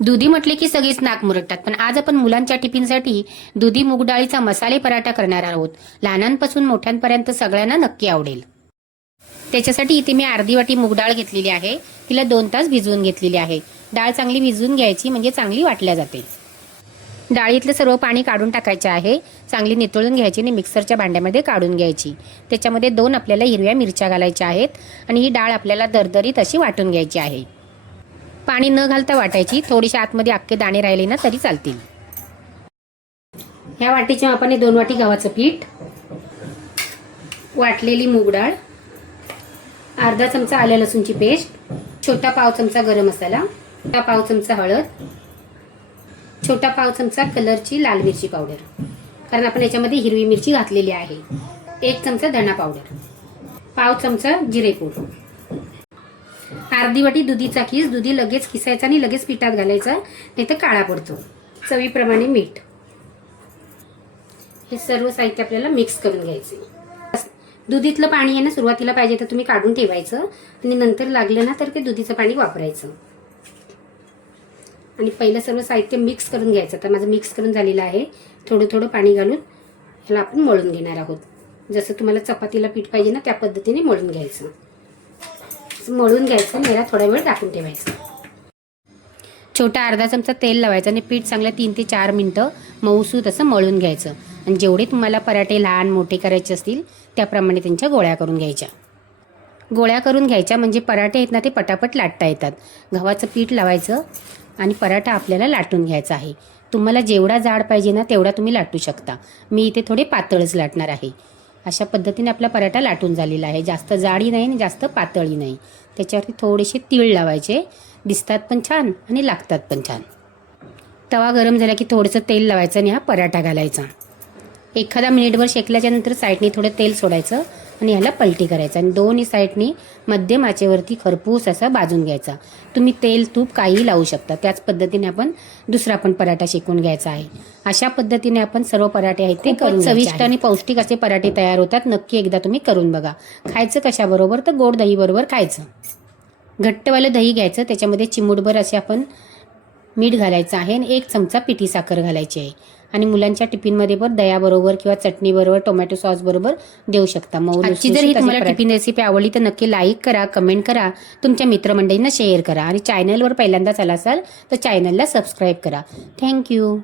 दुधी म्हटले की सगळेच नाक मुरडतात, पण आज आपण मुलांच्या टिफिनसाठी दुधी मूग डाळीचा मसाले पराठा करणार आहोत. लहानांपासून मोठ्यांपर्यंत सगळ्यांना नक्की आवडेल. त्याच्यासाठी इथे मी अर्धी वाटी मूग डाळ घेतलेली आहे. तिला 2 तास भिजवून घेतलेली आहे. डाळ चांगली भिजवून घ्यायची म्हणजे चांगली वाटल्या जाते. डाळीतलं सर्व पाणी काढून टाकायचे आहे. चांगली नितळून घ्यायची आणि मिक्सरच्या भांड्यामध्ये काढून घ्यायची. त्याच्यामध्ये 2 आपल्याला हिरव्या मिरच्या घालायच्या आहेत आणि ही डाळ आपल्याला दरदरीत अशी वाटून घ्यायची आहे. पाणी न घालता वाटायची. थोडीशी आतमध्ये अख्खे दाणे राहिले ना तरी चालतील. ह्या वाटीच्या मापाने 2 वाटी गव्हाचं पीठ, वाटलेली मूग डाळ, अर्धा चमचा आलं लसूणची पेस्ट, छोटा पाव चमचा गरम मसाला, छोटा पाव चमचा हळद, छोटा पाव चमचा कलरची लाल मिरची पावडर, कारण आपण याच्यामध्ये हिरवी मिरची घातलेली आहे, 1 चमचा धना पावडर, पाव चमचा जिरे पूड, अर्धी वाटी दुधीचा खीस. दुधी लगेच किसायचा आणि लगेच पिठात घालायचा, नाही तर काळा पडतो. चवीप्रमाणे मीठ. हे सर्व साहित्य आपल्याला मिक्स करून घ्यायचे. दुधीतलं पाणी आहे ना, सुरुवातीला पाहिजे तर तुम्ही काढून ठेवायचं आणि नंतर लागलं ना तर ते दुधीचं पाणी वापरायचं. आणि पहिलं सर्व साहित्य मिक्स करून घ्यायचं. तर माझं मिक्स करून झालेलं आहे. थोडं थोडं पाणी घालून ह्याला आपण मळून घेणार आहोत. जसं तुम्हाला चपातीला पीठ पाहिजे ना त्या पद्धतीने मळून घ्यायचं. मळून घ्यायचं आणि याला थोडा वेळ टाकून ठेवायचं. छोटा अर्धा चमचा तेल लावायचं आणि पीठ चांगलं 3 ते 4 मिनिटं मऊसूत असं मळून घ्यायचं. आणि जेवढे तुम्हाला पराठे लहान मोठे करायचे असतील त्याप्रमाणे त्यांच्या गोळ्या करून घ्यायच्या. गोळ्या करून घ्यायच्या म्हणजे पराठे आहेत ना ते पटापट लाटता येतात. गव्हाचं पीठ लावायचं आणि पराठा आपल्याला लाटून घ्यायचा आहे. तुम्हाला जेवढा जाड पाहिजे ना तेवढा तुम्ही लाटू शकता. मी इथे थोडे पातळच लाटणार आहे. अशा पद्धतीने आपला पराठा लाटून झालेला आहे. जास्त जाडी नाही आणि जास्त पातळी नाही. त्याच्यावरती थोडेसे तीळ लावायचे. दिसतात पण छान आणि लागतात पण छान. तवा गरम झाला की थोडंसं तेल लावायचं आणि हा पराठा घालायचा. एखादा मिनिटभर शेकल्याच्या नंतर साईडनी थोडं तेल सोडायचं आणि ह्याला पलटी करायचं आणि दोन्ही साईडनी मध्यम आचेवरती खरपूस असा भाजून घ्यायचा. तुम्ही तेल तूप काहीही लावू शकता. त्याच पद्धतीने आपण दुसरा पण पराठा शेकून घ्यायचा आहे. अशा पद्धतीने आपण सर्व पराठे आहेत ते करून चविष्ट आणि पौष्टिक असे पराठे तयार होतात. नक्की एकदा तुम्ही करून बघा. खायचं कशाबरोबर तर गोड दही बरोबर खायचं. घट्टवालं दही घ्यायचं. त्याच्यामध्ये चिमूटभर असे आपण मीठ घालायचं आहे आणि 1 चमचा पिठी साखर घालायची आहे. आणि मुलांच्या टिफिनमध्ये पण दह्याबरोबर किंवा चटणीबरोबर टोमॅटो सॉस बरोबर देऊ शकता. आजची जर ही तुम्हाला टिफिन रेसिपी आवडली तर नक्की लाईक करा, कमेंट करा, तुमच्या मित्रमंडळींना शेअर करा आणि चॅनलवर पहिल्यांदाच आला असाल तर चॅनलला सबस्क्राईब करा. थँक्यू.